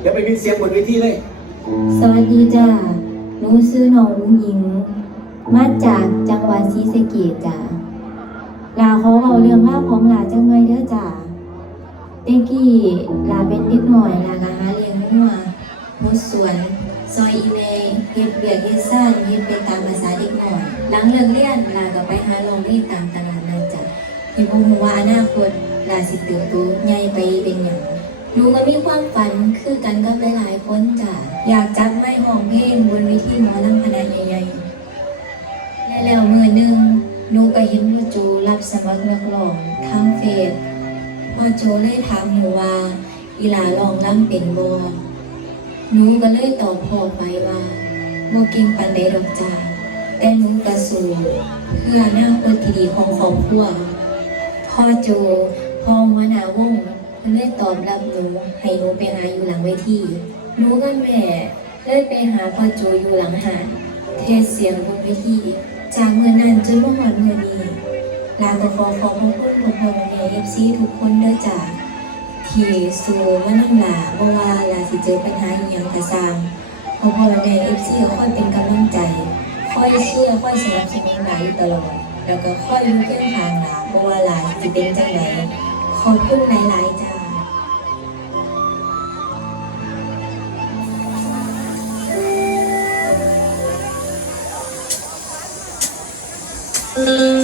เดี๋ยวไปมีเสียงบนเวทีเลย สวัสดีจ้าหนูซื้อน้องอุ้งอิง มาจากจังหวัดศรีสะเกษจ้าลาขอเอาเรื่องราวของลาจังไว้เด้อจ้าเด็กกี้ลาเป็นเด็กหน่อยลาก็หาเลี้ยงหัวมุดสวน ซอยอีเมย์เฮ็ดเบียกเฮ็ดซ่านเฮ็ดไปตามภาษาเด็กหน่อย หลังเลิกเรียนลาก็ไปหาลองรีดตามตลาดนัดจ้ะเห็นบ่ฮู้ว่าอนาคตลาสิเติบโตใหญ่ไปเป็นหยังหนูก็มีความฝัน คือกันกับหลายๆคนจ้ะอยากจับไม้ห้องเพลงบนเวทีหมอลำคณะใหญ่ๆและแล้วมือหนึ่งหนูก็เห็นพ่อโจรับสมัครนักร้องทางเฟซพ่อโจเลยถามหนูว่า อีหลาลองล่ำเป็นบ่หนูก็เลยตอบพ่อไปว่าบ่เก่งปานใดดอกจ้าแต่หนูก็สู้เพื่ออนาคตที่ดีของครอบครัวพ่อโจพ่อมานาวง ศ์เพิ่นเลยตอบรับหนูให้หนูไปหาอยู่หลังเวทีหนูกับแม่เลยไปหาพ่อโจอยู่หลังหาดเทศเสียงบนเวทีจากเมื่อนั้นจนเมื่อหอดเมื่อนี้ลาก็ขอขอบพระคุณพ่อพ่อแม่เอฟซีทุกคนเด้อจ้าที่สู้มานั่งหลาบ่ว่าลาสิเจอปัญหาอหยังก็ตามพอพอแม่เอฟซีค่อยเป็นกำลังใจ ค่อยเชื่อค่อยสนับสนุนหลาอยู่ตลอดแล้วก็คอยอยู่เคียงข้างหลาเพราะว่าหลานจะเป็นจังไหน ขอบคุณหลาย ๆ จ้าอืม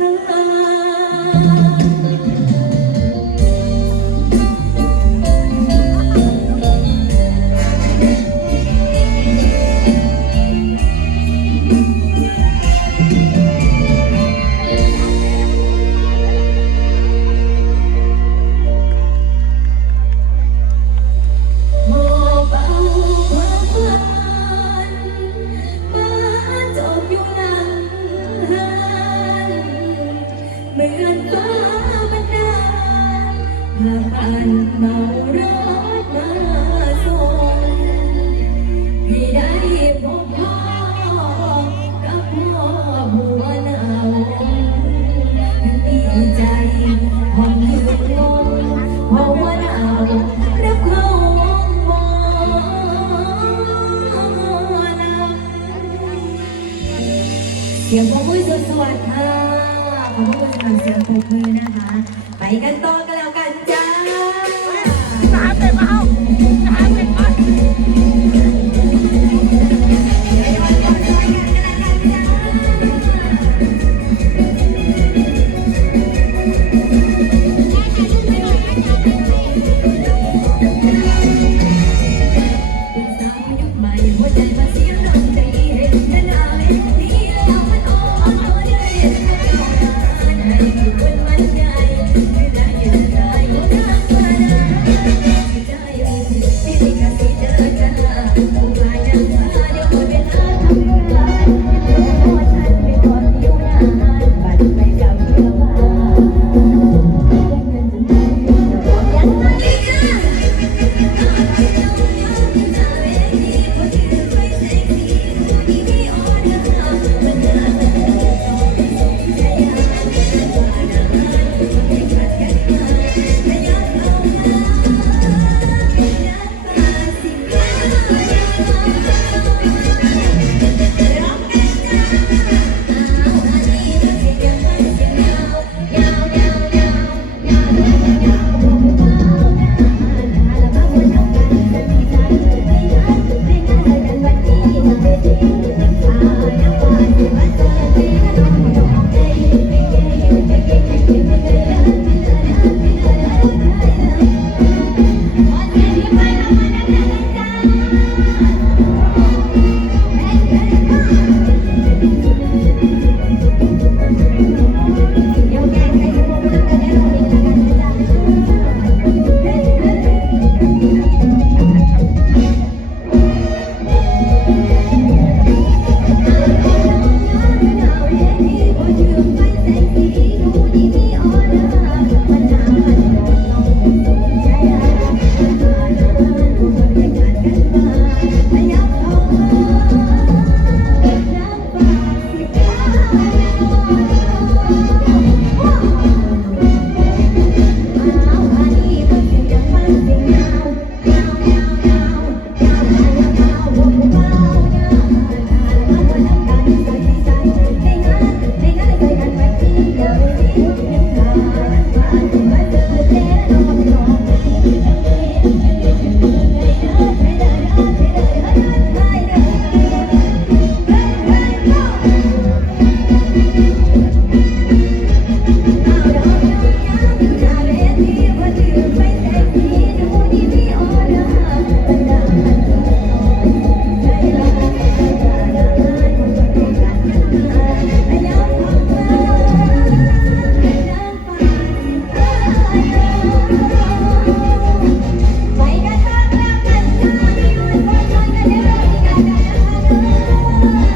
her. สียงปรบมือสวัสดิ์ค่ะขอบคุณสำหรับเสียงปรบมือนะคะ ไปกันต่อกันแล้วกันจ้าตามไปมาเอาตามไปก่อา